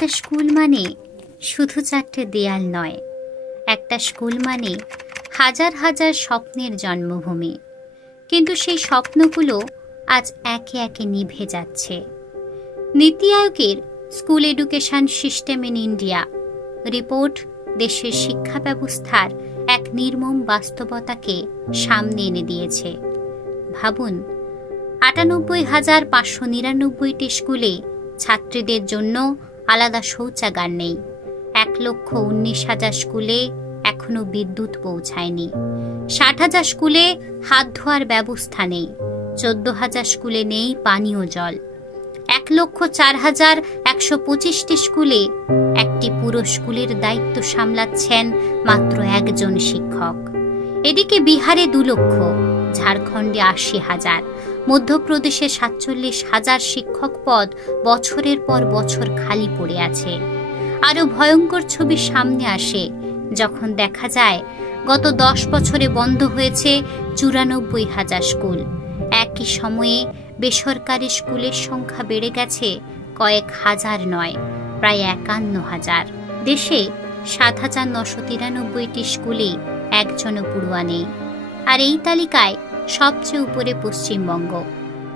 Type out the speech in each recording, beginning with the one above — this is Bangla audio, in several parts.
একটা স্কুল মানে শুধু চারটে দেয়াল নয়, একটা স্কুল মানে হাজার হাজার স্বপ্নের জন্মভূমি। কিন্তু সেই স্বপ্নগুলো আজ একে একে নিভে যাচ্ছে। নীতি আয়োগের school education system in India report দেশের শিক্ষা ব্যবস্থার এক নির্মম বাস্তবতাকে সামনে এনে দিয়েছে। ভাবুন, ৯৮,৫৯৯টি স্কুলে ছাত্রীদের জন্য আলাদা শৌচাগার নেই। ১,১৯,০০০ স্কুলে এখনো বিদ্যুৎ পৌঁছায়নি। ৬০,০০০ স্কুলে হাত ধোয়ার ব্যবস্থা নেই। ১৪,০০০ স্কুলে নেই পানীয় জল। ১,০৪,১২৫টি স্কুলে একটি পুরো স্কুলের দায়িত্ব সামলাচ্ছেন মাত্র একজন শিক্ষক। এদিকে বিহারে ২ লক্ষ, ঝাড়খণ্ডে ৮০,০০০, মধ্যপ্রদেশে ৪৭,০০০ শিক্ষক পদ বছরের পর বছর খালি পড়ে আছে। আরও ভয়ঙ্কর ছবি সামনে আসে যখন দেখা যায় গত ১০ বছরে বন্ধ হয়েছে ৯৪,০০০ স্কুল। একই সময়ে বেসরকারি স্কুলের সংখ্যা বেড়ে গেছে কয়েক হাজার নয়, প্রায় ৫১,০০০। দেশে ৭,৯৯৩টি স্কুলে একজনও পড়ুয়া নেই। আর এই তালিকায় সবচেয়ে উপরে পশ্চিমবঙ্গ,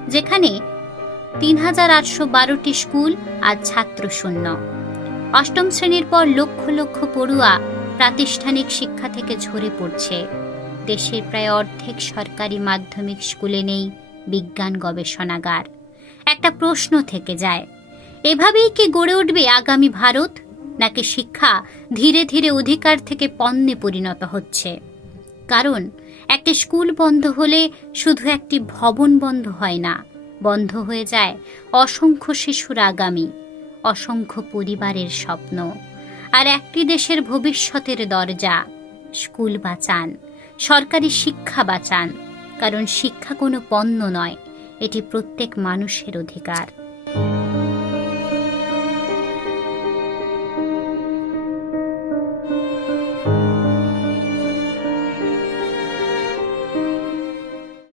যেখানে ৩,৮১২টি স্কুল আর ছাত্র শূন্য। অষ্টম শ্রেণীর পর লক্ষ লক্ষ পড়ুয়া প্রাতিষ্ঠানিক শিক্ষা থেকে ঝরে পড়ছে। দেশের প্রায় অর্ধেক সরকারি মাধ্যমিক স্কুলে নেই বিজ্ঞান গবেষণাগার। একটা প্রশ্ন থেকে যায়, এভাবেই কি গড়ে উঠবে আগামী ভারত, নাকি শিক্ষা ধীরে ধীরে অধিকার থেকে পণ্যে পরিণত হচ্ছে? কারণ একটা স্কুল বন্ধ হলে শুধু একটি ভবন বন্ধ হয় না, বন্ধ হয়ে যায় অসংখ্য শিশুর আগামী, অসংখ্য পরিবারের স্বপ্ন আর একটি দেশের ভবিষ্যতের দরজা। স্কুল বাঁচান, সরকারি শিক্ষা বাঁচান, কারণ শিক্ষা কোনো পণ্য নয়, এটি প্রত্যেক মানুষের অধিকার।